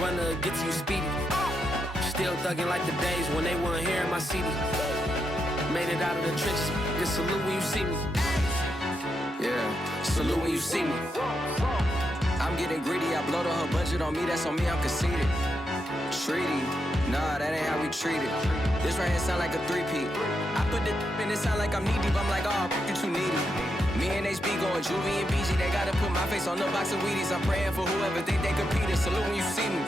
runner, get to you speedy. Still thugging like the days when they weren't here in my city. Made it out of the trenches, just salute when you see me. Yeah, salute when you see me. I'm getting greedy, I blowed up her budget on me, that's on me, I'm conceited. Treaty, nah, that ain't how we treat it. This right here sound like a three-peat. I put the in it sound like I'm knee deep, I'm like, oh, you too needy. Me and HB going Juvie and BG, they gotta put my face on no box of Wheaties. I'm praying for whoever think they competed, salute when you see me.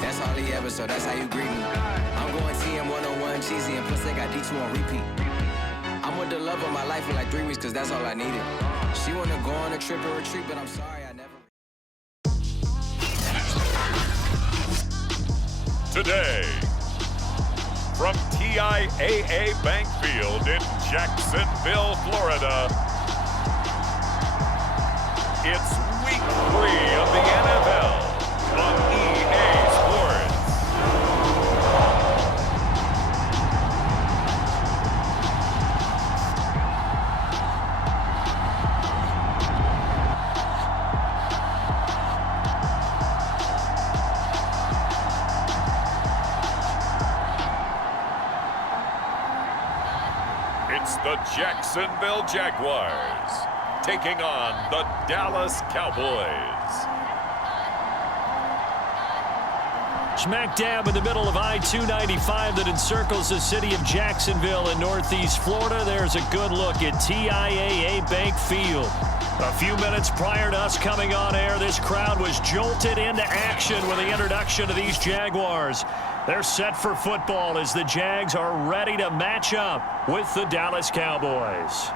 That's all he ever, so that's how you greet me. I'm going TM 101 cheesy, and plus they got D2 on repeat. I'm with the love of my life for like 3 weeks, cause that's all I needed. She wanna go on a trip or retreat, but I'm sorry, I never. Today, from TIAA Bank Field in Jacksonville, Florida, it's week 3 of the NFL on EA Sports. It's the Jacksonville Jaguars taking on the Dallas Cowboys. Smack dab in the middle of I-295 that encircles the city of Jacksonville in northeast Florida. There's a good look at TIAA Bank Field. A few minutes prior to us coming on air, this crowd was jolted into action with the introduction of these Jaguars. They're set for football as the Jags are ready to match up with the Dallas Cowboys.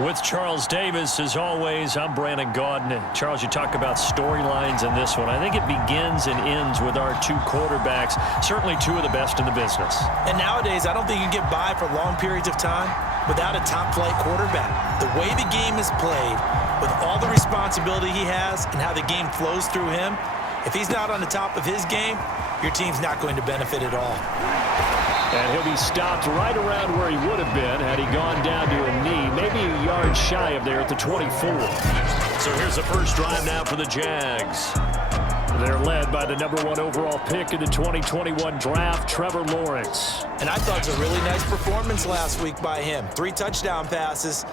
With Charles Davis, as always, I'm Brandon Gaudin. Charles, you talk about storylines in this one. I think it begins and ends with our two quarterbacks, certainly two of the best in the business. And nowadays, I don't think you can get by for long periods of time without a top-flight quarterback. The way the game is played, with all the responsibility he has and how the game flows through him, if he's not on the top of his game, your team's not going to benefit at all. And he'll be stopped right around where he would have been had he gone down to a knee, maybe a yard shy of there at the 24. So here's the first drive now for the Jags. They're led by the #1 overall pick in the 2021 draft, Trevor Lawrence. And I thought it was a really nice performance last week by him. 3 touchdown passes.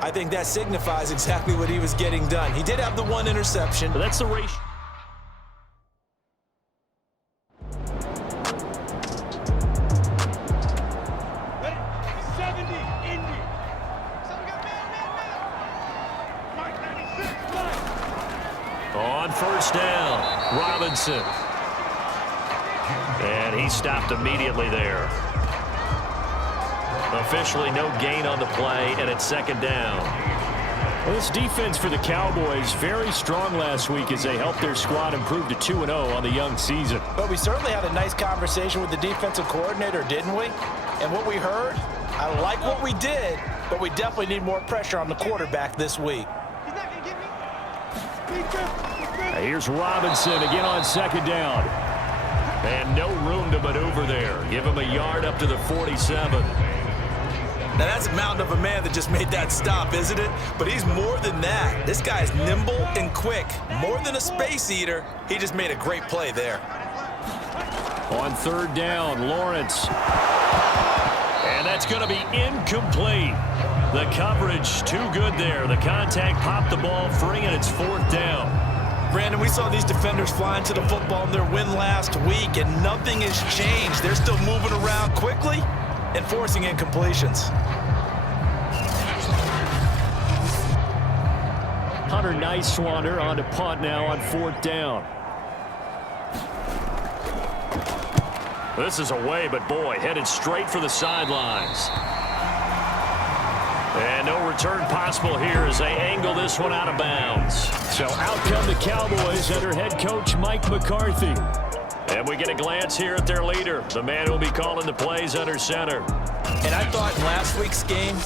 I think that signifies exactly what he was getting done. He did have the 1 interception. But that's the ratio. On first down, Robinson. And he stopped immediately there. Officially no gain on the play, and it's second down. Well, this defense for the Cowboys, very strong last week as they helped their squad improve to 2-0 on the young season. But we certainly had a nice conversation with the defensive coordinator, didn't we? And what we heard, I like what we did, but we definitely need more pressure on the quarterback this week. Here's Robinson again on second down. And no room to maneuver there. Give him a yard up to the 47. Now that's a mountain of a man that just made that stop, isn't it? But he's more than that. This guy's nimble and quick. More than a space eater, he just made a great play there. On third down, Lawrence. And that's going to be incomplete. The coverage too good there. The contact popped the ball free, and it's fourth down. Brandon, we saw these defenders flying to the football in their win last week, and nothing has changed. They're still moving around quickly and forcing incompletions. Hunter Nice-Swander on to punt now on fourth down. This is away, but boy, headed straight for the sidelines. And no return possible here as they angle this one out of bounds. So out come the Cowboys under head coach Mike McCarthy. And we get a glance here at their leader, the man who will be calling the plays under center. And I thought in last week's game,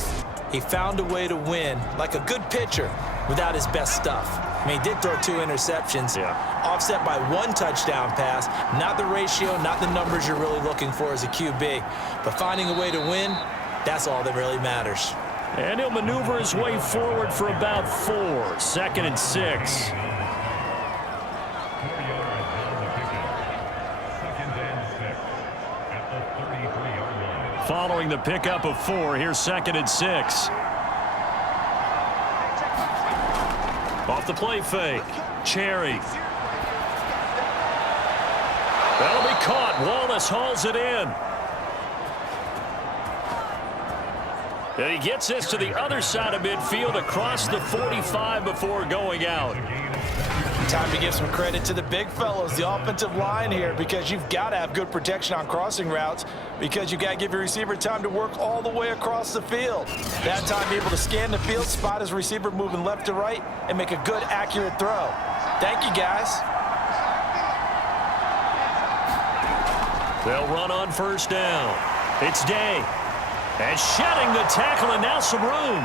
he found a way to win like a good pitcher without his best stuff. I mean, he did throw 2 interceptions, offset by 1 touchdown pass. Not the ratio, not the numbers you're really looking for as a QB. But finding a way to win, that's all that really matters. And he'll maneuver his way forward for about 4. 2nd and 6. Following the pickup of 4, here's 2nd and 6. Off the play fake. Cherry. That'll be caught. Wallace hauls it in. And he gets this to the other side of midfield across the 45 before going out. Time to give some credit to the big fellows, the offensive line here, because you've got to have good protection on crossing routes, because you've got to give your receiver time to work all the way across the field. That time able to scan the field, spot his receiver moving left to right, and make a good, accurate throw. Thank you, guys. They'll run on 1st down. It's Day. And shedding the tackle, and now some room.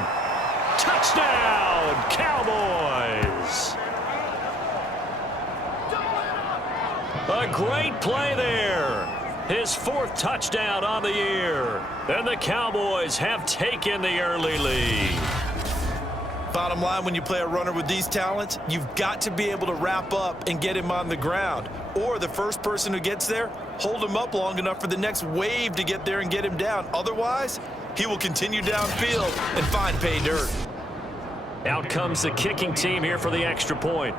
Touchdown, Cowboys. A great play there. His 4th touchdown on the year. And the Cowboys have taken the early lead. Bottom line, when you play a runner with these talents, you've got to be able to wrap up and get him on the ground. Or the first person who gets there, hold him up long enough for the next wave to get there and get him down. Otherwise, he will continue downfield and find pay dirt. Out comes the kicking team here for the extra point.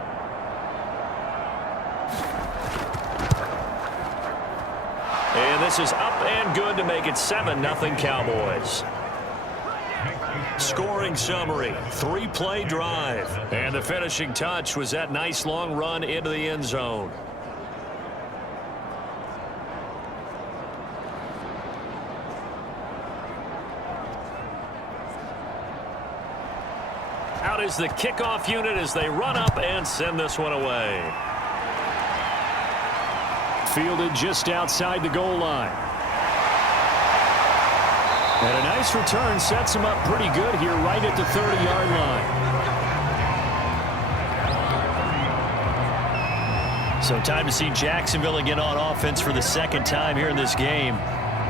And this is up and good to make it 7-0 Cowboys. Scoring summary, 3-play drive. And the finishing touch was that nice long run into the end zone. Out is the kickoff unit as they run up and send this one away. Fielded just outside the goal line. And a nice return sets him up pretty good here right at the 30-yard line. So time to see Jacksonville again on offense for the 2nd time here in this game.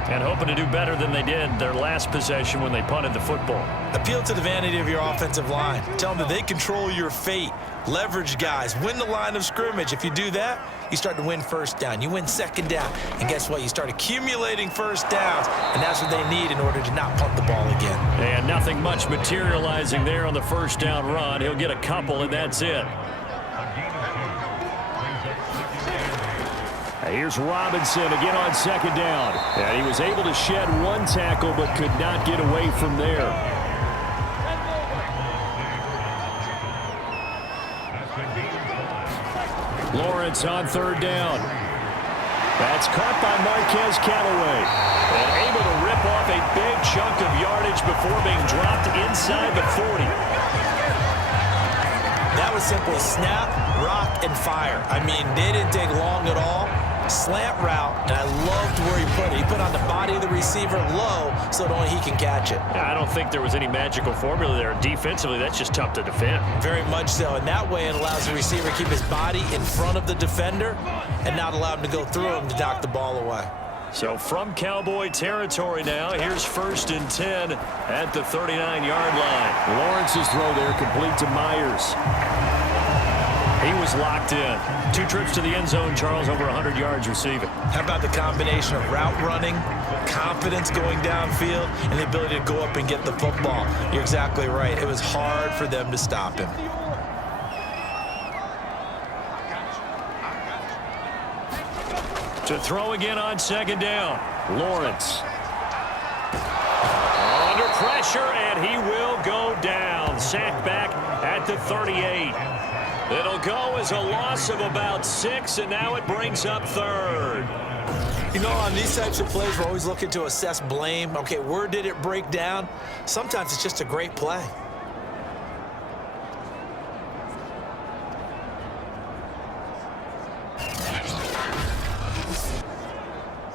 And hoping to do better than they did their last possession when they punted the football. Appeal to the vanity of your offensive line. Tell them that they control your fate. Leverage guys. Win the line of scrimmage. If you do that, you start to win 1st down. You win 2nd down. And guess what? You start accumulating 1st downs. And that's what they need in order to not punt the ball again. And nothing much materializing there on the 1st down run. He'll get a couple, and that's it. Here's Robinson again on 2nd down. And he was able to shed 1 tackle but could not get away from there. Lawrence on 3rd down. That's caught by Marquez Callaway. And able to rip off a big chunk of yardage before being dropped inside the 40. That was simply snap, rock, and fire. I mean, they didn't take long at all. Slant route, and I loved where he put it. He put on the body of the receiver low so that only he can catch it. I don't think there was any magical formula there. Defensively, that's just tough to defend. Very much so, and that way it allows the receiver to keep his body in front of the defender and not allow him to go through him to knock the ball away. So from Cowboy territory now, here's 1st and 10 at the 39-yard line. Lawrence's throw there complete to Myers. He was locked in. 2 trips to the end zone, Charles, over 100 yards receiving. How about the combination of route running, confidence going downfield, and the ability to go up and get the football? You're exactly right. It was hard for them to stop him. To throw again on 2nd down. Lawrence. Under pressure, and he will go down. Sacked back at the 38. It'll go as a loss of about 6, and now it brings up 3rd. You know, on these types of plays, we're always looking to assess blame. Okay, where did it break down? Sometimes it's just a great play.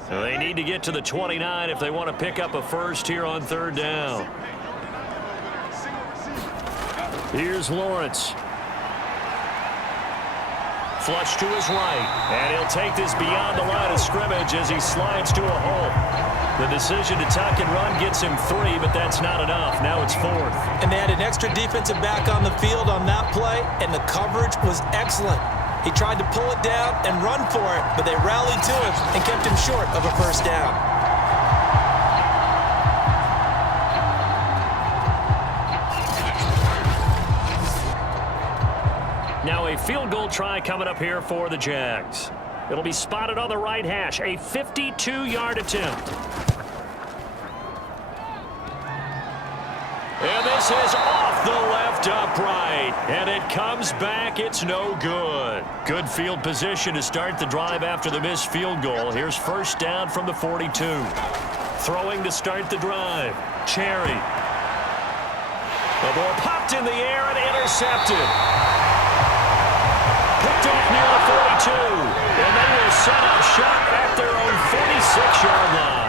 So they need to get to the 29 if they want to pick up a 1st here on 3rd down. flush to his right. And he'll take this beyond the line of scrimmage as he slides to a hole. The decision to tuck and run gets him 3, but that's not enough. Now it's 4th. And they had an extra defensive back on the field on that play, and the coverage was excellent. He tried to pull it down and run for it, but they rallied to him and kept him short of a first down. Now a field goal try coming up here for the Jags. It'll be spotted on the right hash, a 52-yard attempt. And this is off the left upright, and it comes back. It's no good. Good field position to start the drive after the missed field goal. Here's first down from the 42. Throwing to start the drive. Cherry. The ball popped in the air and intercepted. Picked off near the 42, and they will set up shop at their own 46-yard line.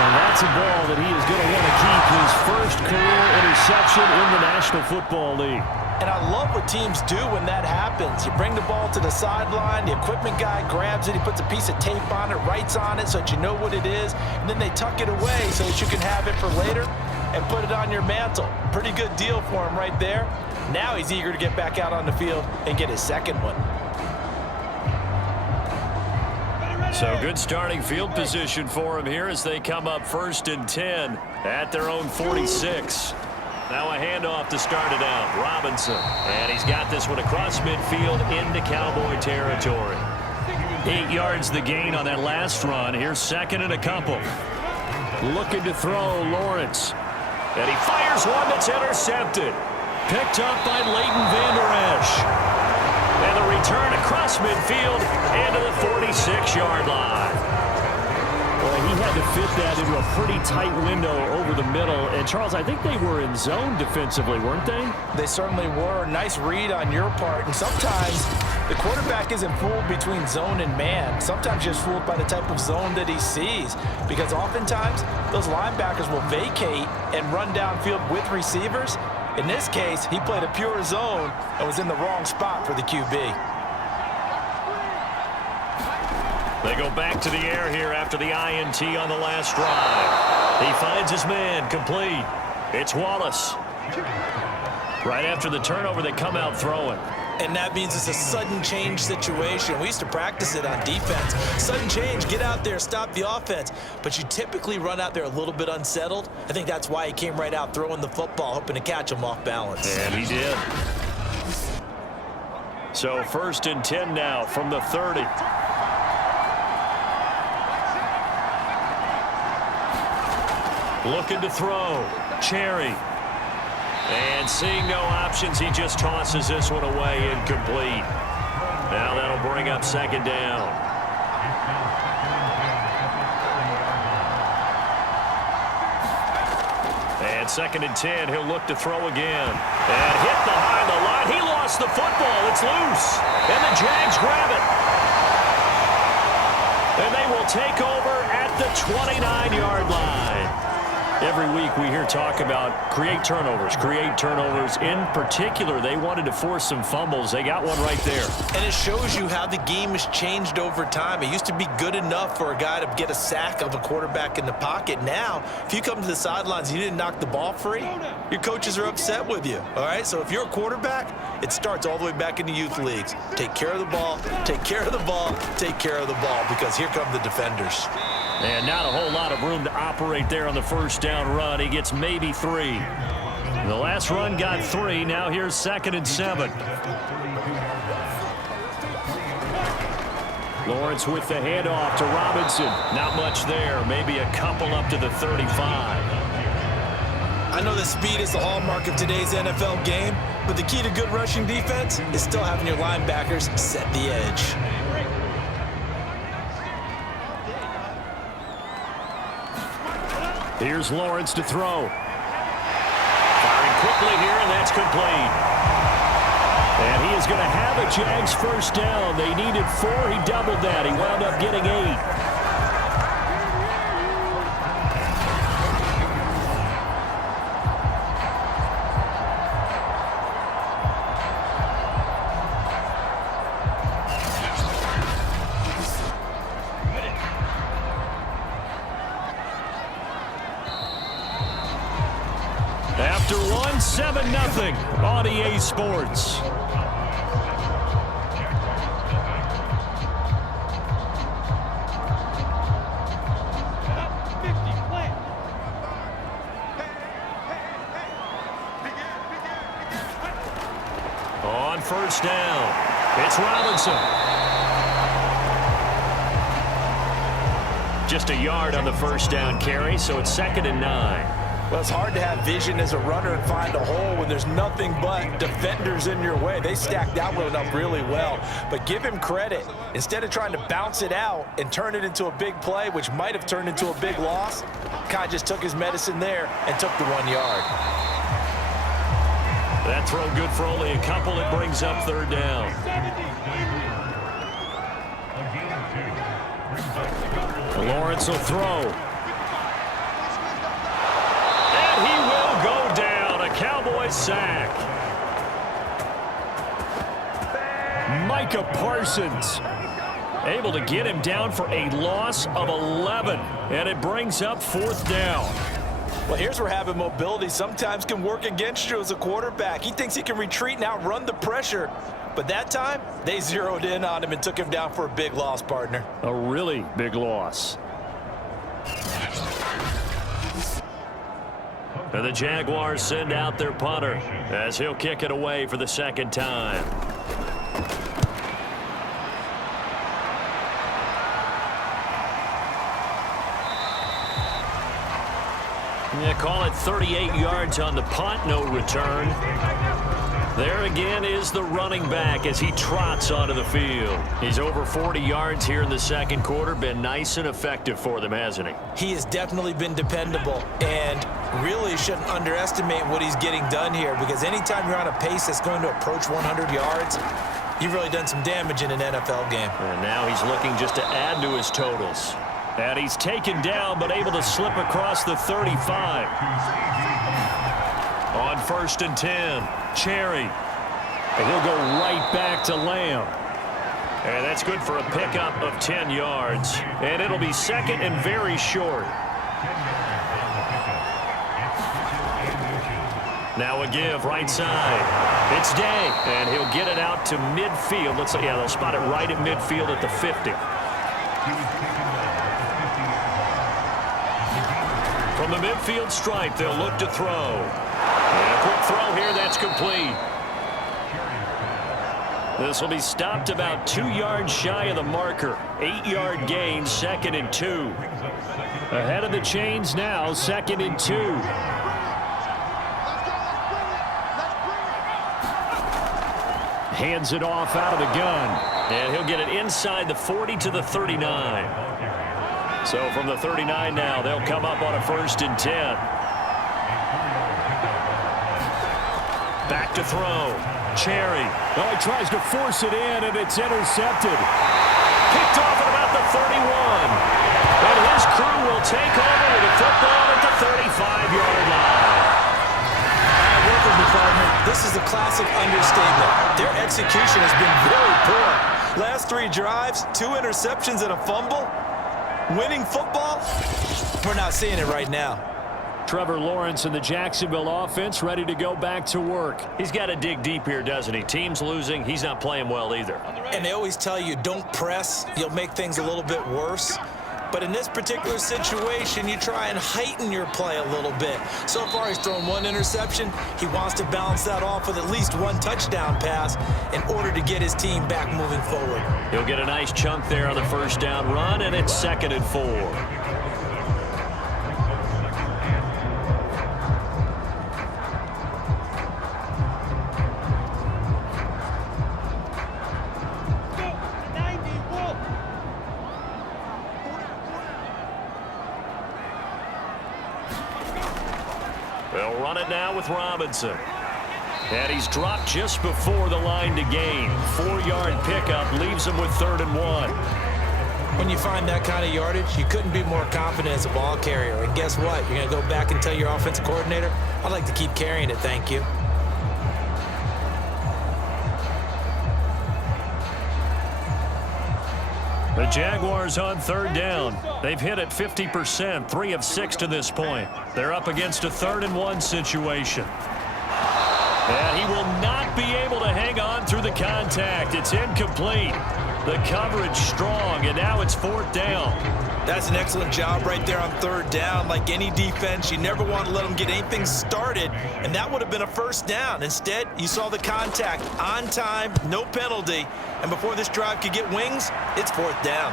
And that's a ball that he is going to want to keep, his first career interception in the National Football League. And I love what teams do when that happens. You bring the ball to the sideline, the equipment guy grabs it, he puts a piece of tape on it, writes on it so that you know what it is, and then they tuck it away so that you can have it for later and put it on your mantle. Pretty good deal for him right there. Now he's eager to get back out on the field and get his second one. So good starting field position for him here as they come up 1st and 10 at their own 46. Now a handoff to start it out. Robinson. And he's got this one across midfield into Cowboy territory. 8 yards the gain on that last run. Here's 2nd and a couple. Looking to throw, Lawrence. And he fires one that's intercepted. Picked up by Leighton Vander Esch. And the return across midfield into the 46-yard line. Well, he had to fit that into a pretty tight window over the middle. And, Charles, I think they were in zone defensively, weren't they? They certainly were. Nice read on your part. And sometimes the quarterback isn't fooled between zone and man. Sometimes just fooled by the type of zone that he sees. Because oftentimes those linebackers will vacate and run downfield with receivers. In this case, he played a pure zone and was in the wrong spot for the QB. They go back to the air here after the INT on the last drive. He finds his man, complete. It's Wallace. Right after the turnover, they come out throwing. And that means it's a sudden change situation. We used to practice it on defense. Sudden change, get out there, stop the offense. But you typically run out there a little bit unsettled. I think that's why he came right out throwing the football, hoping to catch him off balance. And he did. So 1st and 10 now from the 30. Looking to throw. Cherry. And seeing no options, he just tosses this one away, incomplete. Now that'll bring up 2nd down. And 2nd and 10, he'll look to throw again. And hit behind the line. He lost the football. It's loose. And the Jags grab it. And they will take over at the 29-yard line. Every week we hear talk about create turnovers. In particular, they wanted to force some fumbles. They got one right there. And it shows you how the game has changed over time. It used to be good enough for a guy to get a sack of a quarterback in the pocket. Now, if you come to the sidelines and you didn't knock the ball free, your coaches are upset with you. All right? So if you're a quarterback, it starts all the way back in the youth leagues. Take care of the ball, take care of the ball, take care of the ball, because here come the defenders. And not a whole lot of room to operate there on the first down run. He gets maybe 3. The last run got 3. Now here's 2nd and 7. Lawrence with the handoff to Robinson. Not much there. Maybe a couple up to the 35. I know that speed is the hallmark of today's NFL game, but the key to good rushing defense is still having your linebackers set the edge. Here's Lawrence to throw. Firing quickly here, and that's complete. And he is going to have a Jags first down. They needed 4. He doubled that. He wound up getting 8. 7-0 on EA Sports. On first down, it's Robinson. Just a yard on the first down carry, so it's 2nd and 9. Well, it's hard to have vision as a runner and find a hole when there's nothing but defenders in your way. They stacked that one up really well. But give him credit. Instead of trying to bounce it out and turn it into a big play, which might have turned into a big loss, Kai just took his medicine there and took the 1 yard. That throw good for only a couple. It brings up 3rd down. Lawrence will throw. And he will go down. A Cowboys sack. Micah Parsons able to get him down for a loss of 11. And it brings up 4th down. Well, here's where having mobility sometimes can work against you as a quarterback. He thinks he can retreat and outrun the pressure. But that time, they zeroed in on him and took him down for a big loss, partner. A really big loss. And the Jaguars send out their punter as he'll kick it away for the 2nd time. Yeah, call it 38 yards on the punt, no return. There again is the running back as he trots onto the field. He's over 40 yards here in the 2nd quarter. Been nice and effective for them, hasn't he? He has definitely been dependable and really shouldn't underestimate what he's getting done here, because anytime you're on a pace that's going to approach 100 yards, you've really done some damage in an NFL game. And now he's looking just to add to his totals. And he's taken down but able to slip across the 35. On 1st and 10, Cherry. And he'll go right back to Lamb. And that's good for a pickup of 10 yards. And it'll be 2nd and very short. Now a give right side. It's Day. And he'll get it out to midfield. Looks like, yeah, they'll spot it right at midfield at the 50. From the midfield stripe, they'll look to throw. And a quick throw here, that's complete. This will be stopped about 2 yards shy of the marker. 8-yard gain, 2nd and 2. Ahead of the chains now, 2nd and 2. Hands it off out of the gun. And he'll get it inside the 40 to the 39. So from the 39 now, they'll come up on a 1st and 10. Back to throw. Cherry. Oh, he tries to force it in, and it's intercepted. Picked off at about the 31. And his crew will take over with the football at the 35-yard line. Working department, this is a classic understatement. Their execution has been very poor. Last 3 drives, 2 interceptions and a fumble. Winning football? We're not seeing it right now. Trevor Lawrence and the Jacksonville offense ready to go back to work. He's got to dig deep here, doesn't he? Team's losing. He's not playing well either. And they always tell you, don't press. You'll make things a little bit worse. But in this particular situation, you try and heighten your play a little bit. So far, he's thrown 1 interception. He wants to balance that off with at least 1 touchdown pass in order to get his team back moving forward. He'll get a nice chunk there on the 1st down run, and it's 2nd and 4. They'll run it now with Robinson. And he's dropped just before the line to gain. 4-yard pickup leaves him with 3rd and 1. When you find that kind of yardage, you couldn't be more confident as a ball carrier. And guess what? You're going to go back and tell your offensive coordinator, I'd like to keep carrying it, thank you. The Jaguars on 3rd down. They've hit it 50%, 3 of 6 to this point. They're up against a 3rd and 1 situation. And he will not be able to hang on through the contact. It's incomplete. The coverage strong, and now it's 4th down. That's an excellent job right there on 3rd down. Like any defense, you never want to let them get anything started, and that would have been a 1st down. Instead, you saw the contact on time, no penalty, and before this drive could get wings, it's 4th down.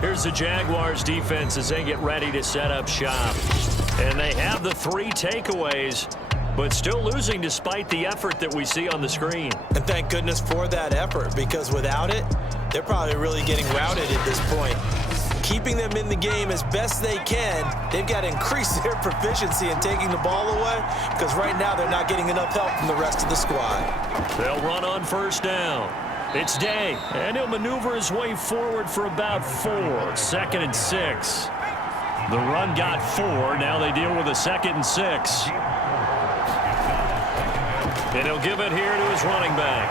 Here's the Jaguars defense as they get ready to set up shop. And they have the 3 takeaways, but still losing despite the effort that we see on the screen. And thank goodness for that effort, because without it, they're probably really getting routed at this point. Keeping them in the game as best they can, they've got to increase their proficiency in taking the ball away, because right now they're not getting enough help from the rest of the squad. They'll run on 1st down. It's Day, and he'll maneuver his way forward for about 4. 2nd and 6. The run got 4. Now they deal with a 2nd and 6. And he'll give it here to his running back.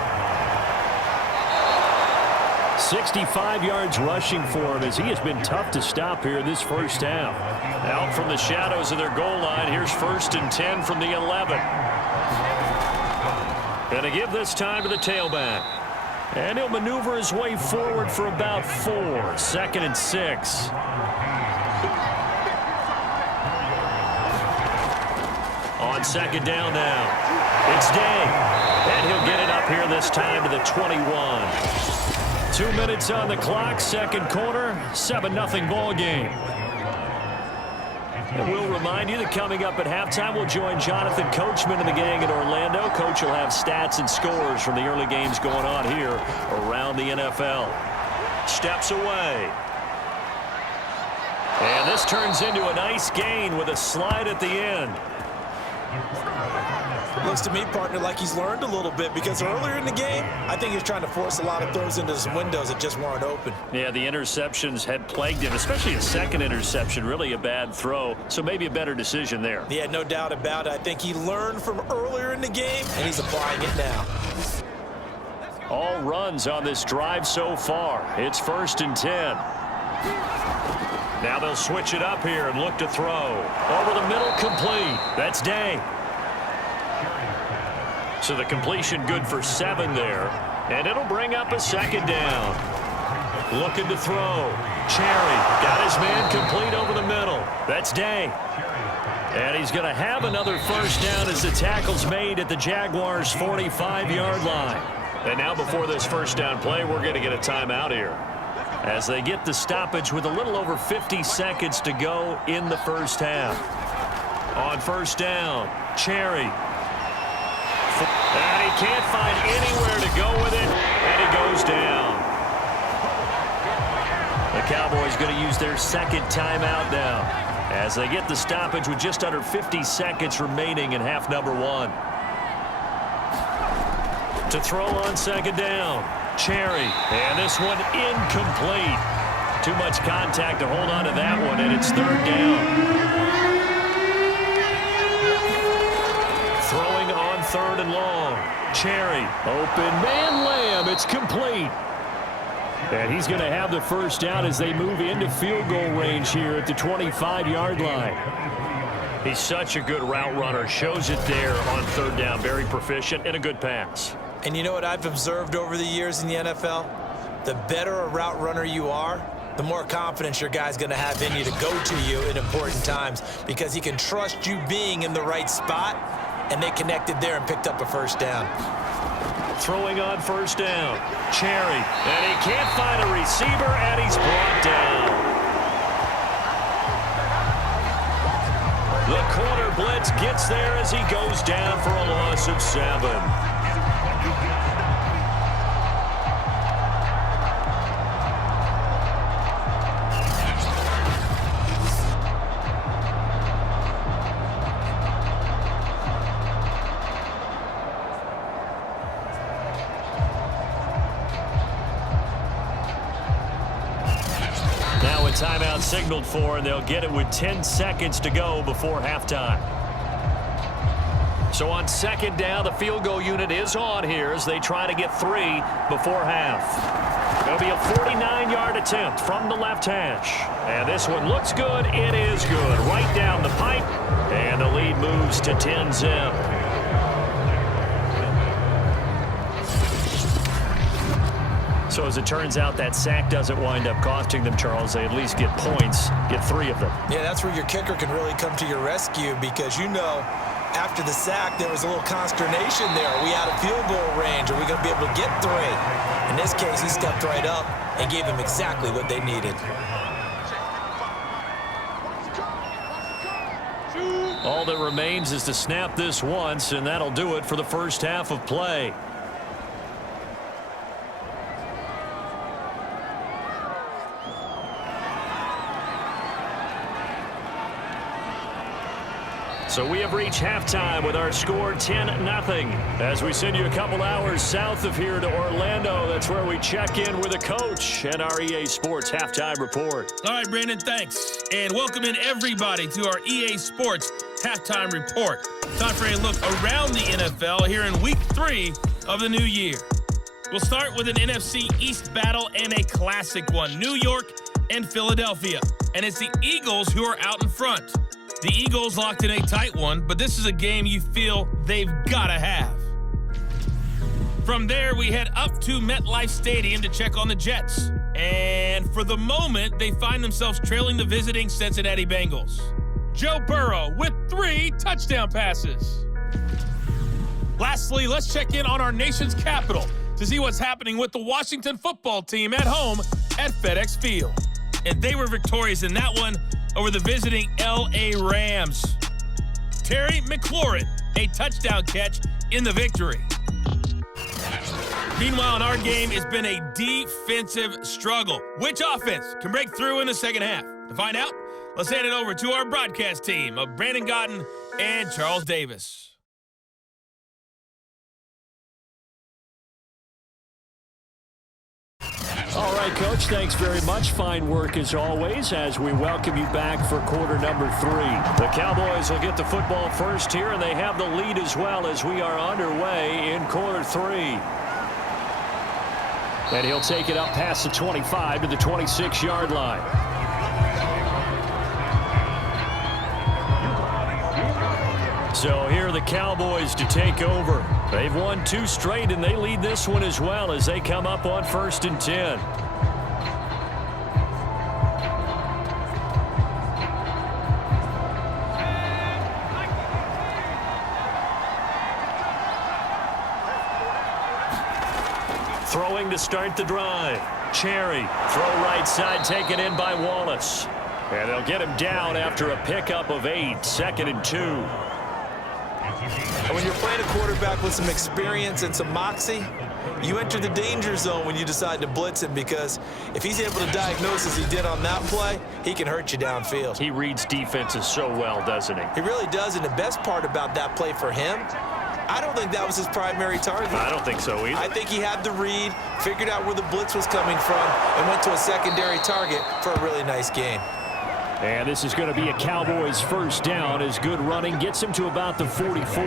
65 yards rushing for him as he has been tough to stop here this 1st half. Out from the shadows of their goal line, here's 1st and 10 from the 11. Gonna give this time to the tailback. And he'll maneuver his way forward for about 4. 2nd and 6. On 2nd down now. It's Day. And he'll get it up here this time to the 21. 2 minutes on the clock, 2nd quarter, 7-0 ball game. And we'll remind you that coming up at halftime, we'll join Jonathan Coachman and the gang in Orlando. Coach will have stats and scores from the early games going on here around the NFL. Steps away. And this turns into a nice gain with a slide at the end. Looks to me, partner, like he's learned a little bit, because earlier in the game, I think he was trying to force a lot of throws into some windows that just weren't open. Yeah, the interceptions had plagued him, especially a 2nd interception, really a bad throw, so maybe a better decision there. Yeah, no doubt about it. I think he learned from earlier in the game, and he's applying it now. All runs on this drive so far. It's 1st and 10. Now they'll switch it up here and look to throw. Over the middle, complete. That's Day. So the completion good for 7 there. And it'll bring up a 2nd down. Looking to throw. Cherry got his man complete over the middle. That's Day. And he's going to have another 1st down as the tackle's made at the Jaguars' 45-yard line. And now before this 1st down play, we're going to get a timeout here, as they get the stoppage with a little over 50 seconds to go in the 1st half. On 1st down, Cherry. And he can't find anywhere to go with it, and he goes down. The Cowboys going to use their 2nd timeout now, as they get the stoppage with just under 50 seconds remaining in half number 1. To throw on 2nd down, Cherry, and this one incomplete. Too much contact to hold on to that one, and it's 3rd down. Throwing on 3rd and long. Cherry, open man, Lamb, it's complete. And he's going to have the 1st down as they move into field goal range here at the 25-yard line. He's such a good route runner, shows it there on 3rd down, very proficient and a good pass. And you know what I've observed over the years in the NFL? The better a route runner you are, the more confidence your guy's going to have in you to go to you in important times, because he can trust you being in the right spot, and they connected there and picked up a 1st down. Throwing on 1st down, Cherry, and he can't find a receiver, and he's brought down. The corner blitz gets there as he goes down for a loss of 7. Timeout signaled for, and they'll get it with 10 seconds to go before halftime. So on 2nd down, the field goal unit is on here as they try to get 3 before half. It'll be a 49-yard attempt from the left hash. And this one looks good. It is good. Right down the pipe. And the lead moves to 10-zip. So as it turns out, that sack doesn't wind up costing them, Charles. They at least get points, get 3 of them. Yeah, that's where your kicker can really come to your rescue because, you know, after the sack, there was a little consternation there. Are we out of field goal range? Are we going to be able to get 3? In this case, he stepped right up and gave them exactly what they needed. All that remains is to snap this once, and that'll do it for the first half of play. So we have reached halftime with our score 10-0. As we send you a couple hours south of here to Orlando, that's where we check in with the coach and our EA Sports Halftime Report. All right, Brandon, thanks. And welcome in everybody to our EA Sports Halftime Report. Time for a look around the NFL here in Week 3 of the new year. We'll start with an NFC East battle and a classic one, New York and Philadelphia. And it's the Eagles who are out in front. The Eagles locked in a tight one, but this is a game you feel they've got to have. From there, we head up to MetLife Stadium to check on the Jets. And for the moment, they find themselves trailing the visiting Cincinnati Bengals. Joe Burrow with 3 touchdown passes. Lastly, let's check in on our nation's capital to see what's happening with the Washington football team at home at FedEx Field. And they were victorious in that one over the visiting L.A. Rams. Terry McLaurin, a touchdown catch in the victory. Meanwhile, in our game, it's been a defensive struggle. Which offense can break through in the second half? To find out, let's hand it over to our broadcast team of Brandon Gotten and Charles Davis. All right, Coach, thanks very much. Fine work as always as we welcome you back for quarter number 3. The Cowboys will get the football first here, and they have the lead as well as we are underway in quarter 3. And he'll take it up past the 25 to the 26-yard line. So here are the Cowboys to take over. They've won 2 straight, and they lead this one as well as they come up on 1st and 10. Throwing to start the drive. Cherry, throw right side, taken in by Wallace. And they'll get him down after a pickup of 8, 2nd and 2. And when you're playing a quarterback with some experience and some moxie, you enter the danger zone when you decide to blitz him because if he's able to diagnose as he did on that play, he can hurt you downfield. He reads defenses so well, doesn't he? He really does, and the best part about that play for him, I don't think that was his primary target. I don't think so either. I think he had the read, figured out where the blitz was coming from, and went to a secondary target for a really nice gain. And this is going to be a Cowboys first down as good running gets him to about the 44.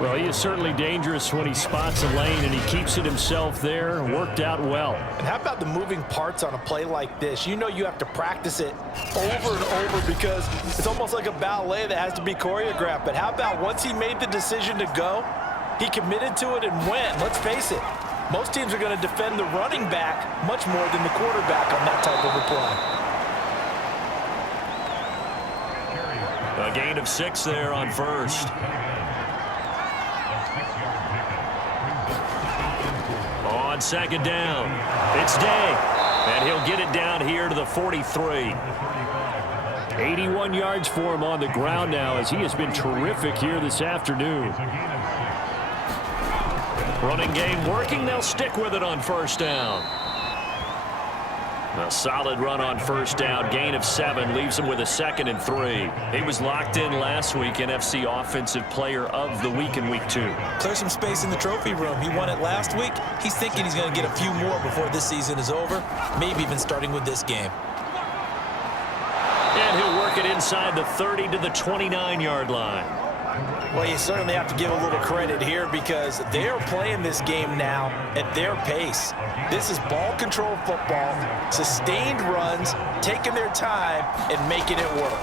Well, he is certainly dangerous when he spots a lane, and he keeps it himself there. Worked out well. And how about the moving parts on a play like this? You know you have to practice it over and over because it's almost like a ballet that has to be choreographed. But how about once he made the decision to go, he committed to it and went. Let's face it, most teams are going to defend the running back much more than the quarterback on that type of a play. A gain of 6 there on first. On 2nd down, it's Day, and he'll get it down here to the 43. 81 yards for him on the ground now as he has been terrific here this afternoon. Running game working, they'll stick with it on first down. A solid run on first down, gain of 7, leaves him with a 2nd and 3. He was locked in last week, NFC Offensive Player of the Week in Week 2. Clear some space in the trophy room. He won it last week. He's thinking he's going to get a few more before this season is over, maybe even starting with this game. And he'll work it inside the 30 to the 29-yard line. Well, you certainly have to give a little credit here because they're playing this game now at their pace. This is ball control football, sustained runs, taking their time and making it work.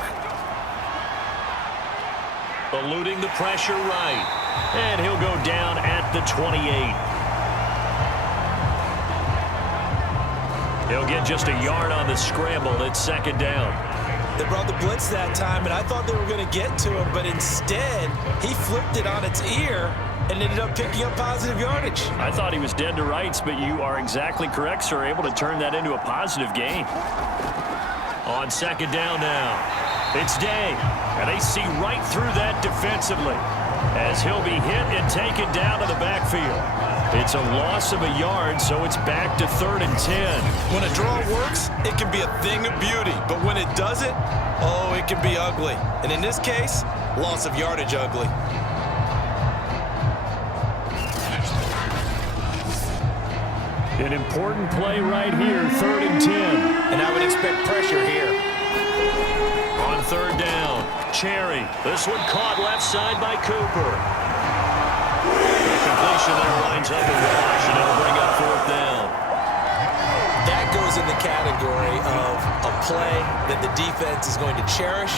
Eluding the pressure right. And he'll go down at the 28. He'll get just a yard on the scramble. It's second down. They brought the blitz that time, and I thought they were going to get to him, but instead, he flipped it on its ear and ended up picking up positive yardage. I thought he was dead to rights, but you are exactly correct, sir. Able to turn that into a positive gain. On second down now, it's Day, and they see right through that defensively as he'll be hit and taken down to the backfield. It's a loss of a yard, so it's back to 3rd and 10. When a draw works, it can be a thing of beauty, but when it doesn't, oh, it can be ugly. And in this case, loss of yardage ugly. An important play right here, 3rd and 10. And I would expect pressure here. On third down, Cherry. This one caught left side by Cooper. Completion there lines up with Wash, and it'll bring up 4th down. That goes in the category of a play that the defense is going to cherish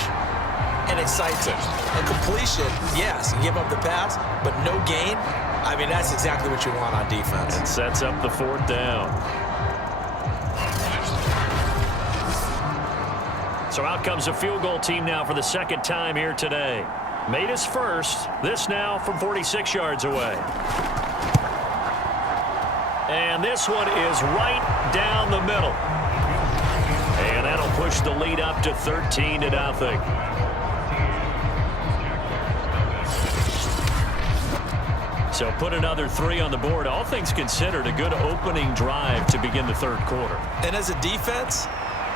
and excites them. A completion, yes, you give up the pass, but no gain. I mean, that's exactly what you want on defense. It sets up the 4th down. So out comes a field goal team now for the second time here today. Made his first. This now from 46 yards away. And this one is right down the middle. And that'll push the lead up to 13-0. So put another 3 on the board. All things considered, a good opening drive to begin the third quarter. And as a defense,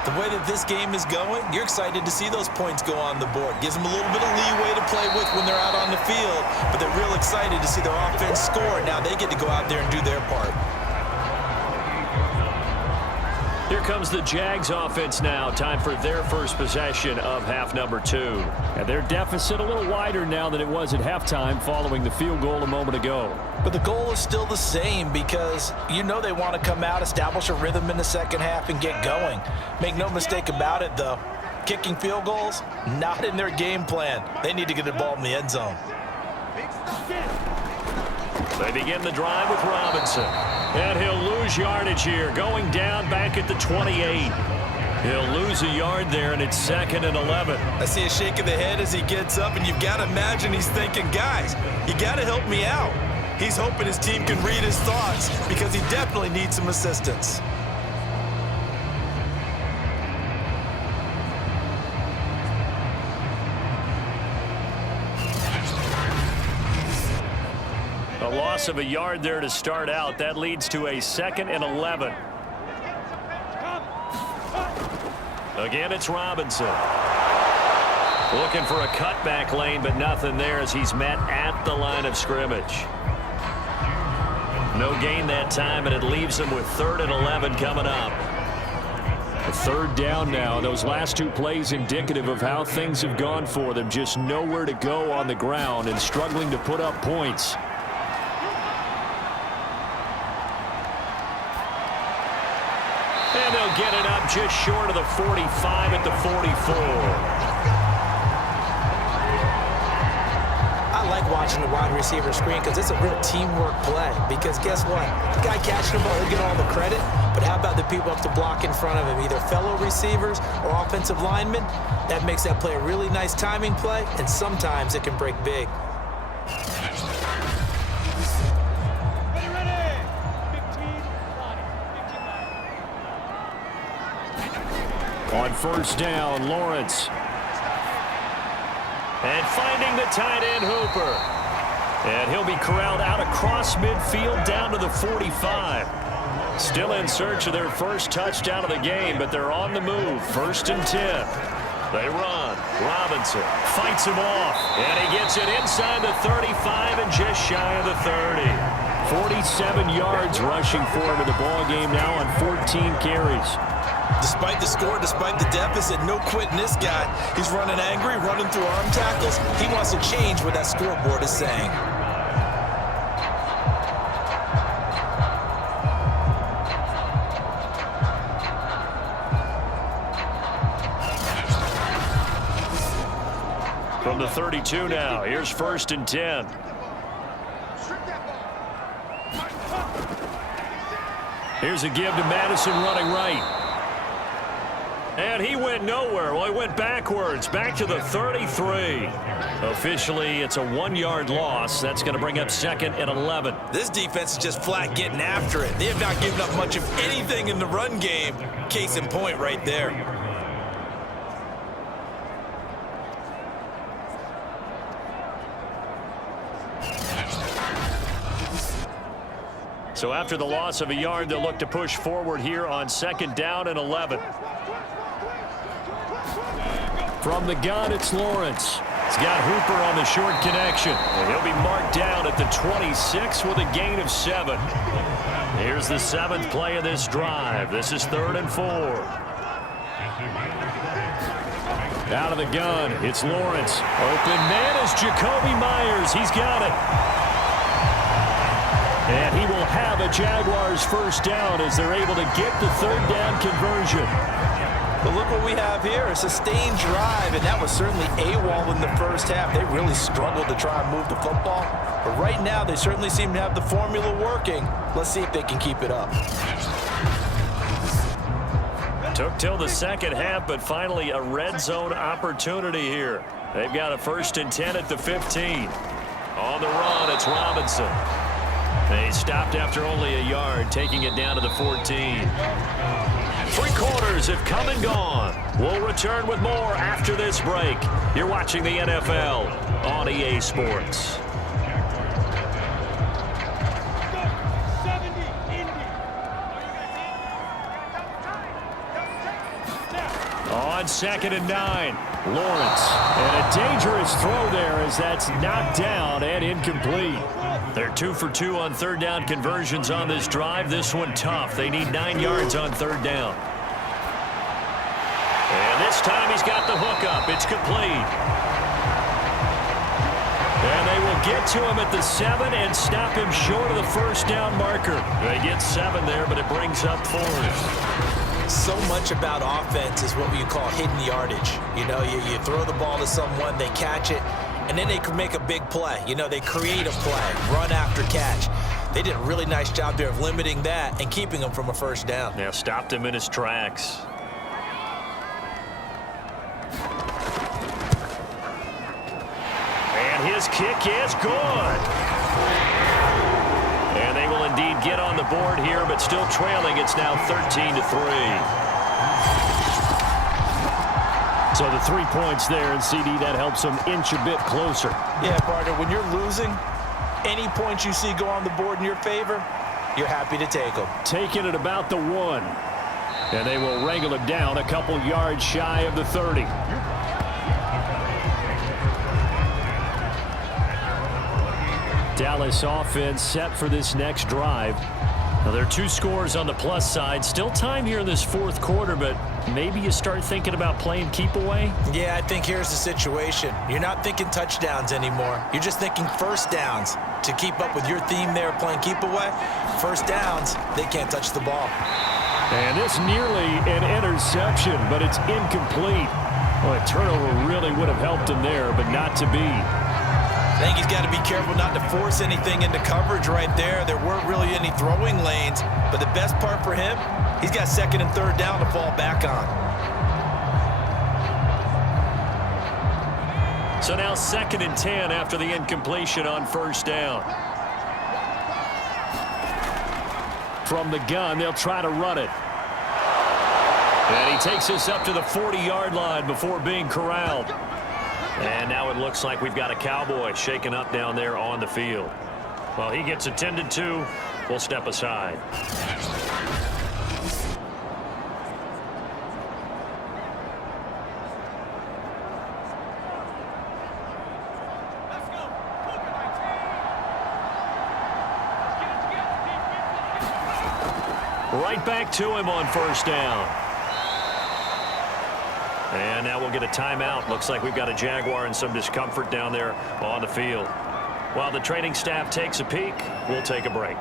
the way that this game is going, you're excited to see those points go on the board. Gives them a little bit of leeway to play with when they're out on the field, but they're real excited to see their offense score. Now they get to go out there and do their part. Here comes the Jags offense now. Time for their first possession of half number 2. And their deficit a little wider now than it was at halftime following the field goal a moment ago. But the goal is still the same because you know they want to come out, establish a rhythm in the second half, and get going. Make no mistake about it, though. Kicking field goals, not in their game plan. They need to get the ball in the end zone. They begin the drive with Robinson. And he'll lose yardage here, going down back at the 28. He'll lose a yard there, and it's 2nd and 11. I see a shake of the head as he gets up, and you've got to imagine he's thinking, guys, you got to help me out. He's hoping his team can read his thoughts because he definitely needs some assistance. A loss of a yard there to start out. That leads to a 2nd and 11. Again, it's Robinson. Looking for a cutback lane, but nothing there as he's met at the line of scrimmage. No gain that time, and it leaves him with 3rd and 11 coming up. A 3rd down now. Those last 2 plays indicative of how things have gone for them. Just nowhere to go on the ground and struggling to put up points. And they'll get it up just short of the 45 at the 44. I like watching the wide receiver screen because it's a real teamwork play. Because guess what? The guy catching the ball, he'll get all the credit. But how about the people up to block in front of him, either fellow receivers or offensive linemen? That makes that play a really nice timing play, and sometimes it can break big. On 1st down, Lawrence. And finding the tight end, Hooper. And he'll be corralled out across midfield down to the 45. Still in search of their first touchdown of the game, but they're on the move. 1st and 10. They run. Robinson fights him off. And he gets it inside the 35 and just shy of the 30. 47 yards rushing for him in the ball game now on 14 carries. Despite the score, despite the deficit, no quitting this guy. He's running angry, running through arm tackles. He wants to change what that scoreboard is saying. From the 32 now, here's 1st and 10. Here's a give to Madison running right. And he went nowhere. Well, he went backwards, back to the 33. Officially, it's a 1-yard loss. That's going to bring up 2nd and 11. This defense is just flat getting after it. They have not given up much of anything in the run game. Case in point right there. So after the loss of a yard, they'll look to push forward here on 2nd down and 11. From the gun, it's Lawrence. He's got Hooper on the short connection. And he'll be marked down at the 26 with a gain of 7. Here's the 7th play of this drive. This is 3rd and 4. Out of the gun, it's Lawrence. Open man is Jacoby Myers. He's got it. And he will have a Jaguars 1st down as they're able to get the 3rd down conversion. But look what we have here, a sustained drive, and that was certainly AWOL in the first half. They really struggled to try and move the football. But right now, they certainly seem to have the formula working. Let's see if they can keep it up. Took till the 2nd half, but finally a red zone opportunity here. They've got a 1st and 10 at the 15. On the run, it's Robinson. They stopped after only a yard, taking it down to the 14. 3 quarters have come and gone. We'll return with more after this break. You're watching the NFL on EA Sports. On 2nd and 9, Lawrence. And a dangerous throw there as that's knocked down and incomplete. They're 2 for 2 on 3rd down conversions on this drive. This one tough. They need 9 yards on 3rd down. And this time he's got the hook up. It's complete. And they will get to him at the 7 and stop him short of the 1st down marker. They get 7 there, but it brings up 4. So much about offense is what you call hidden yardage. You know, you throw the ball to someone, they catch it, and then they can make a big play. You know, they create a play, run after catch. They did a really nice job there of limiting that and keeping him from a 1st down. Yeah, stopped him in his tracks. And his kick is good. And they will indeed get on the board here, but still trailing. It's now 13-3. So the 3 points there, and CD, that helps them inch a bit closer. Yeah, partner, when you're losing, any points you see go on the board in your favor, you're happy to take them. Taking it about the 1. And they will wrangle him down a couple yards shy of the 30. Dallas offense set for this next drive. Now, there are 2 scores on the plus side. Still time here in this 4th quarter, but maybe you start thinking about playing keep away? Yeah, I think here's the situation. You're not thinking touchdowns anymore. You're just thinking 1st downs. To keep up with your theme there, playing keep away, 1st downs, they can't touch the ball. And this nearly an interception, but it's incomplete. Well, a turnover really would have helped him there, but not to be. I think he's got to be careful not to force anything into coverage right there. There weren't really any throwing lanes, but the best part for him, he's got 2nd and 3rd down to fall back on. So now 2nd and 10 after the incompletion on 1st down. From the gun, they'll try to run it. And he takes us up to the 40-yard line before being corralled. And now it looks like we've got a Cowboy shaken up down there on the field. Well, he gets attended to. We'll step aside. Right back to him on 1st down. And now we'll get a timeout. Looks like we've got a Jaguar and some discomfort down there on the field. While the training staff takes a peek, we'll take a break.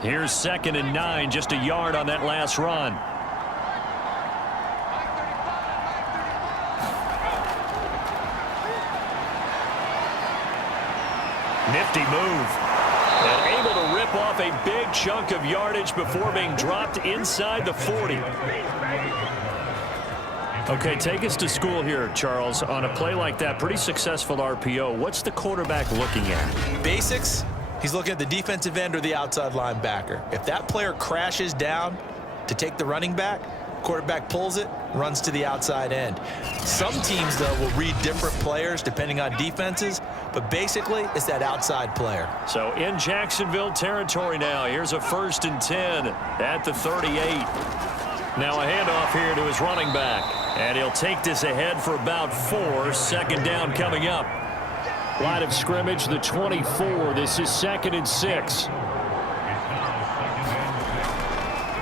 Here's 2nd and 9, just a yard on that last run. Nifty move. And able to rip off a big chunk of yardage before being dropped inside the 40. Okay, take us to school here, Charles. On a play like that, pretty successful RPO. What's the quarterback looking at? Basics. He's looking at the defensive end or the outside linebacker. If that player crashes down to take the running back, quarterback pulls it, runs to the outside end. Some teams, though, will read different players depending on defenses, but basically it's that outside player. So in Jacksonville territory now. Here's a 1st and 10 at the 38. Now a handoff here to his running back. And he'll take this ahead for about 4. 2nd down coming up. Line of scrimmage, the 24. This is 2nd and 6.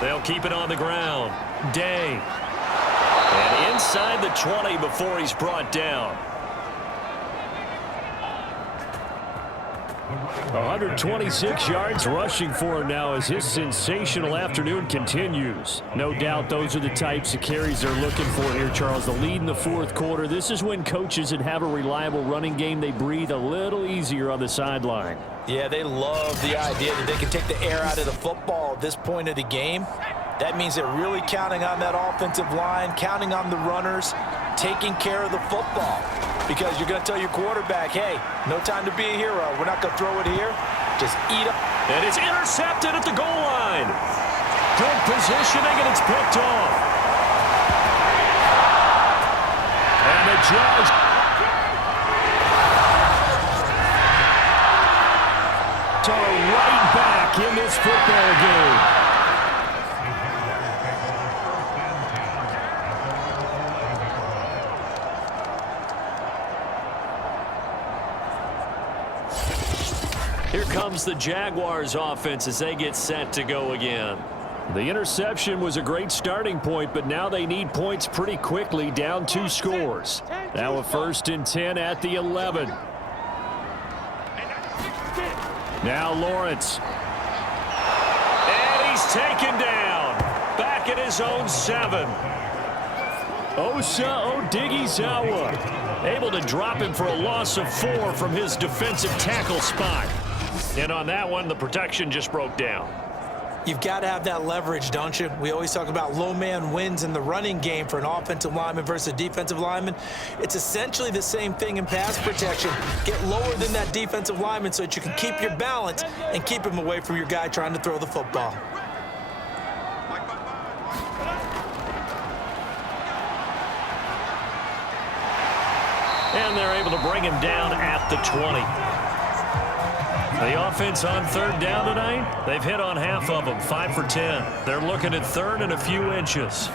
They'll keep it on the ground. Day. And inside the 20 before he's brought down. 126 yards rushing for him now as his sensational afternoon continues. No doubt those are the types of carries they're looking for here, Charles. The lead in the 4th quarter. This is when coaches that have a reliable running game, they breathe a little easier on the sideline. Yeah, they love the idea that they can take the air out of the football at this point of the game. That means they're really counting on that offensive line, counting on the runners, taking care of the football. Because you're going to tell your quarterback, hey, no time to be a hero. We're not going to throw it here. Just eat up. And it's intercepted at the goal line. Good positioning, and it's picked off. And the judge. So right back in this football game. Here comes the Jaguars offense as they get set to go again. The interception was a great starting point, but now they need points pretty quickly, down 2 scores. Now a 1st and 10 at the 11. Now Lawrence. And he's taken down. Back at his own 7. Osa Odighizuwa able to drop him for a loss of 4 from his defensive tackle spot. And on that one, the protection just broke down. You've got to have that leverage, don't you? We always talk about low man wins in the running game for an offensive lineman versus a defensive lineman. It's essentially the same thing in pass protection. Get lower than that defensive lineman so that you can keep your balance and keep him away from your guy trying to throw the football. And they're able to bring him down at the 20. The offense on 3rd down tonight, they've hit on half of them, 5 for 10. They're looking at 3rd and a few inches.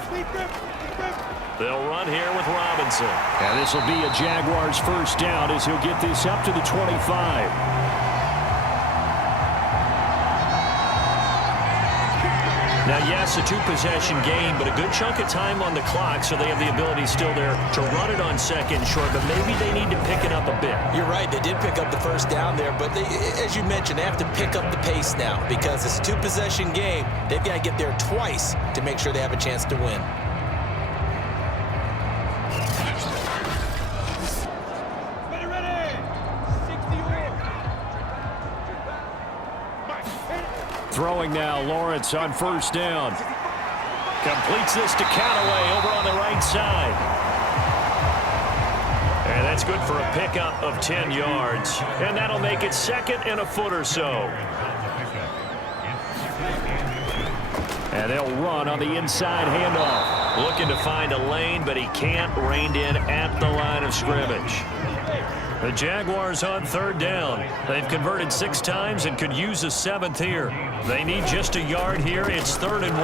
They'll run here with Robinson. And this will be a Jaguars 1st down as he'll get this up to the 25. Now, yes, a 2-possession game, but a good chunk of time on the clock, so they have the ability still there to run it on 2nd short, but maybe they need to pick it up a bit. You're right. They did pick up the 1st down there, but as you mentioned, they have to pick up the pace now because it's a 2-possession game. They've got to get there twice to make sure they have a chance to win. Throwing now, Lawrence on 1st down. Completes this to Callaway over on the right side. And that's good for a pickup of 10 yards. And that'll make it 2nd and a foot or so. And they'll run on the inside handoff. Looking to find a lane, but he can't. Reined in at the line of scrimmage. The Jaguars on 3rd down. They've converted 6 times and could use a 7th here. They need just a yard here. It's 3rd and 1.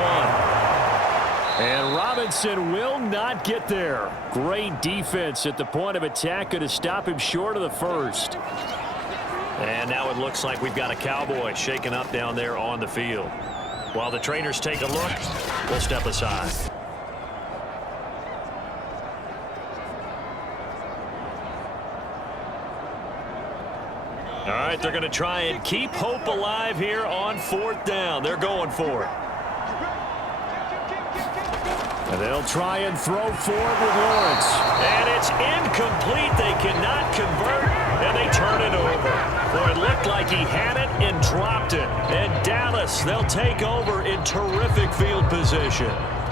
And Robinson will not get there. Great defense at the point of attack. Going to stop him short of the 1st. And now it looks like we've got a Cowboy shaken up down there on the field. While the trainers take a look, we'll step aside. All right, they're going to try and keep hope alive here on 4th down. They're going for it. And they'll try and throw forward with Lawrence. And it's incomplete. They cannot convert, and they turn it over. Boy, it looked like he had it and dropped it. And Dallas, they'll take over in terrific field position.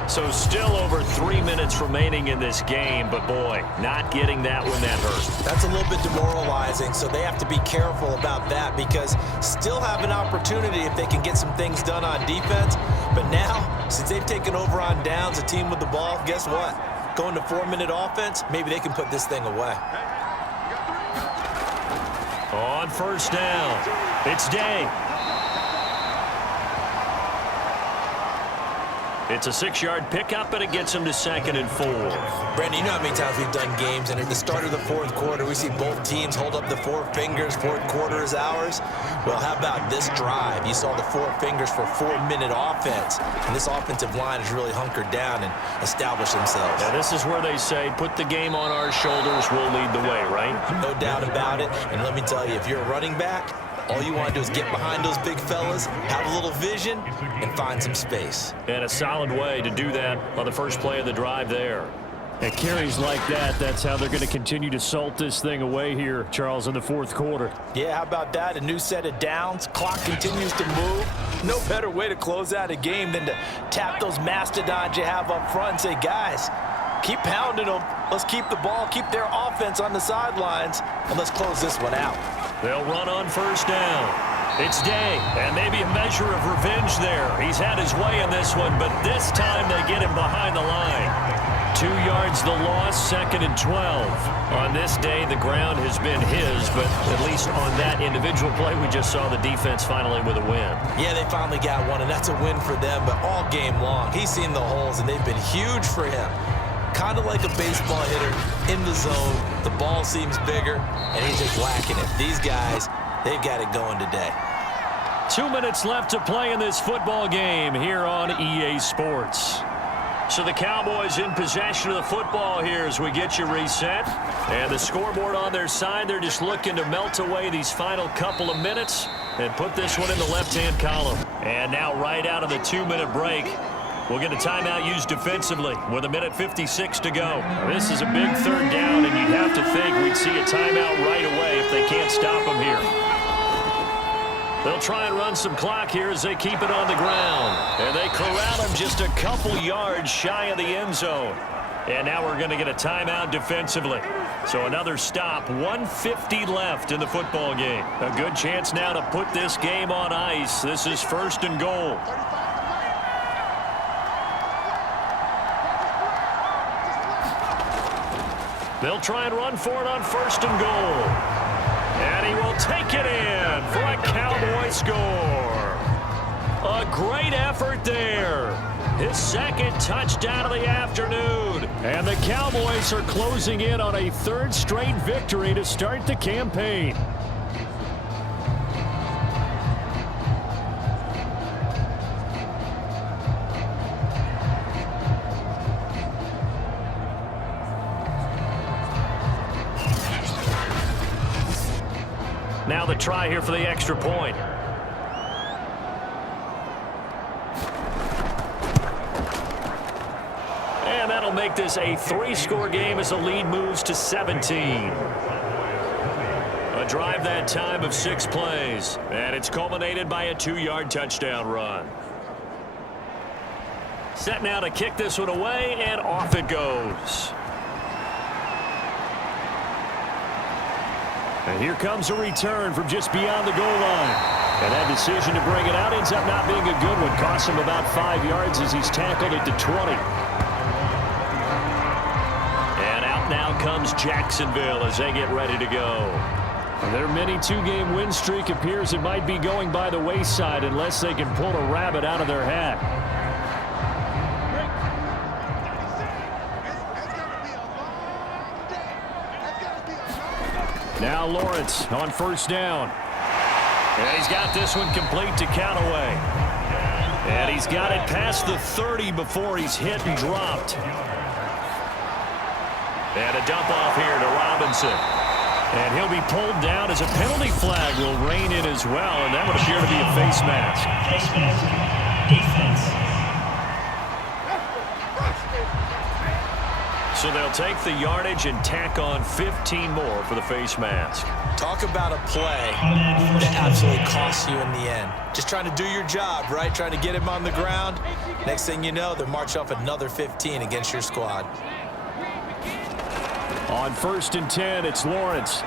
So still over 3 minutes remaining in this game, but boy, not getting that one that hurt. That's a little bit demoralizing, so they have to be careful about that because still have an opportunity if they can get some things done on defense. But now, since they've taken over on downs, a team with the ball, guess what? Going to 4-minute offense, maybe they can put this thing away. On 1st down, it's Day. It's a 6-yard pickup, and it gets him to 2nd and 4. Brandon, you know how many times we've done games, and at the start of the 4th quarter, we see both teams hold up the 4 fingers, 4th quarter is ours. Well, how about this drive? You saw the 4 fingers for 4-minute offense, and this offensive line has really hunkered down and established themselves. Now, this is where they say, put the game on our shoulders, we'll lead the way, right? No doubt about it, and let me tell you, if you're a running back, all you want to do is get behind those big fellas, have a little vision, and find some space. And a solid way to do that on the first play of the drive there. At carries like that, that's how they're going to continue to salt this thing away here, Charles, in the 4th quarter. Yeah, how about that? A new set of downs. Clock continues to move. No better way to close out a game than to tap those mastodons you have up front and say, guys, keep pounding them. Let's keep the ball, keep their offense on the sidelines, and let's close this one out. They'll run on 1st down. It's Day, and maybe a measure of revenge there. He's had his way in this one, but this time they get him behind the line. 2 yards the loss, 2nd and 12. On this day, the ground has been his, but at least on that individual play, we just saw the defense finally with a win. Yeah, they finally got one, and that's a win for them, but all game long, he's seen the holes, and they've been huge for him. Kind of like a baseball hitter in the zone. The ball seems bigger, and he's just whacking it. These guys, they've got it going today. 2 minutes left to play in this football game here on EA Sports. So the Cowboys in possession of the football here as we get you reset. And the scoreboard on their side, they're just looking to melt away these final couple of minutes and put this one in the left-hand column. And now right out of the 2-minute break, we'll get a timeout used defensively with 1:56 to go. This is a big 3rd down, and you'd have to think we'd see a timeout right away if they can't stop them here. They'll try and run some clock here as they keep it on the ground. And they corral him just a couple yards shy of the end zone. And now we're going to get a timeout defensively. So another stop, 1:50 left in the football game. A good chance now to put this game on ice. This is 1st and goal. They'll try and run for it on 1st and goal. And he will take it in for a Cowboy score. A great effort there. His 2nd touchdown of the afternoon. And the Cowboys are closing in on a 3rd straight victory to start the campaign. Now the try here for the extra point. And that'll make this a 3-score game as the lead moves to 17. A drive that time of 6 plays. And it's culminated by a 2-yard touchdown run. Set now to kick this one away, and off it goes. And here comes a return from just beyond the goal line. And that decision to bring it out ends up not being a good one. Costs him about 5 yards as he's tackled at the 20. And out now comes Jacksonville as they get ready to go. And their mini 2-game win streak appears it might be going by the wayside unless they can pull a rabbit out of their hat. Now Lawrence on 1st down. And he's got this one complete to Callaway. And he's got it past the 30 before he's hit and dropped. And a dump off here to Robinson. And he'll be pulled down as a penalty flag will rein in as well, and that would appear to be a face mask. Face mask. Defense. So they'll take the yardage and tack on 15 more for the face mask. Talk about a play that absolutely costs you in the end. Just trying to do your job, right? Trying to get him on the ground. Next thing you know, they'll march off another 15 against your squad. On 1st and 10, it's Lawrence.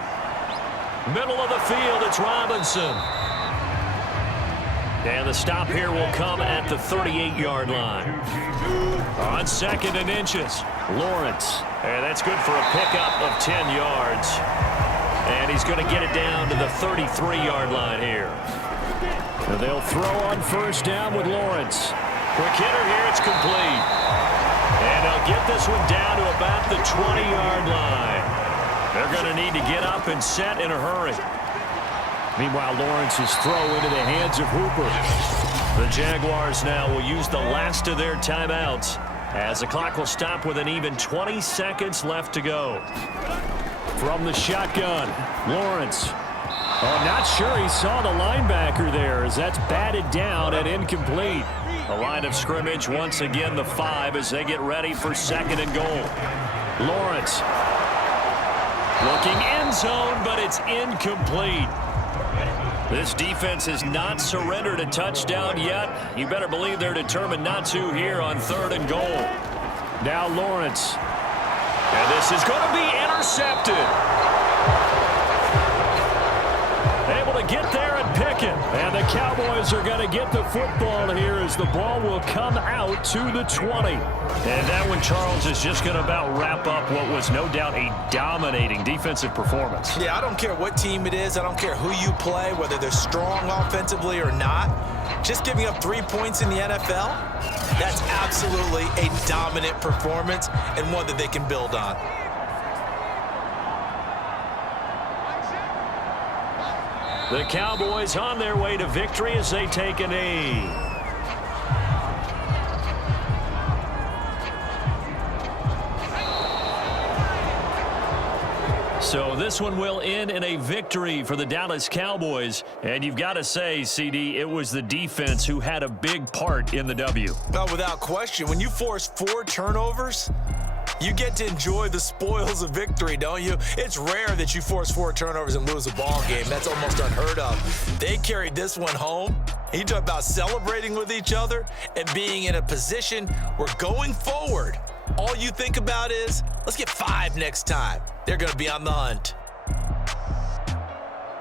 Middle of the field, it's Robinson. And the stop here will come at the 38-yard line. On 2nd and inches, Lawrence. And that's good for a pickup of 10 yards. And he's going to get it down to the 33-yard line here. And they'll throw on 1st down with Lawrence. Quick hitter here, it's complete. And they'll get this one down to about the 20-yard line. They're going to need to get up and set in a hurry. Meanwhile, Lawrence's throw into the hands of Hooper. The Jaguars now will use the last of their timeouts as the clock will stop with an even 20 seconds left to go. From the shotgun, Lawrence. Oh, not sure he saw the linebacker there as that's batted down and incomplete. The line of scrimmage once again the 5 as they get ready for 2nd and goal. Lawrence looking end zone, but it's incomplete. This defense has not surrendered a touchdown yet. You better believe they're determined not to here on 3rd and goal. Now Lawrence. And this is going to be intercepted. Able to get there and pick it. And the Cowboys are going to get the football here as the ball will come out to the 20. And that one, Charles, is just going to about wrap up what was no doubt a dominating defensive performance. Yeah, I don't care what team it is. I don't care who you play, whether they're strong offensively or not. Just giving up 3 points in the NFL, that's absolutely a dominant performance and one that they can build on. The Cowboys on their way to victory as they take a knee. So this one will end in a victory for the Dallas Cowboys. And you've got to say, CD, it was the defense who had a big part in the W. No, without question. When you force 4 turnovers, you get to enjoy the spoils of victory, don't you? It's rare that you force 4 turnovers and lose a ball game. That's almost unheard of. They carried this one home. You talk about celebrating with each other and being in a position where going forward, all you think about is, let's get 5 next time. They're going to be on the hunt.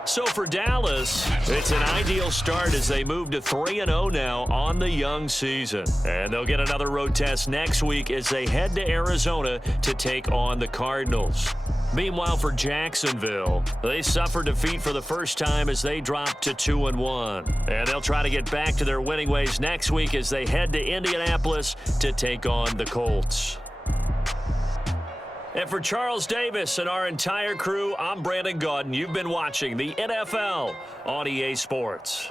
So for Dallas, it's an ideal start as they move to 3-0 now on the young season. And they'll get another road test next week as they head to Arizona to take on the Cardinals. Meanwhile, for Jacksonville, they suffered defeat for the first time as they dropped to 2-1. And they'll try to get back to their winning ways next week as they head to Indianapolis to take on the Colts. And for Charles Davis and our entire crew, I'm Brandon Gaudin. You've been watching the NFL on EA Sports.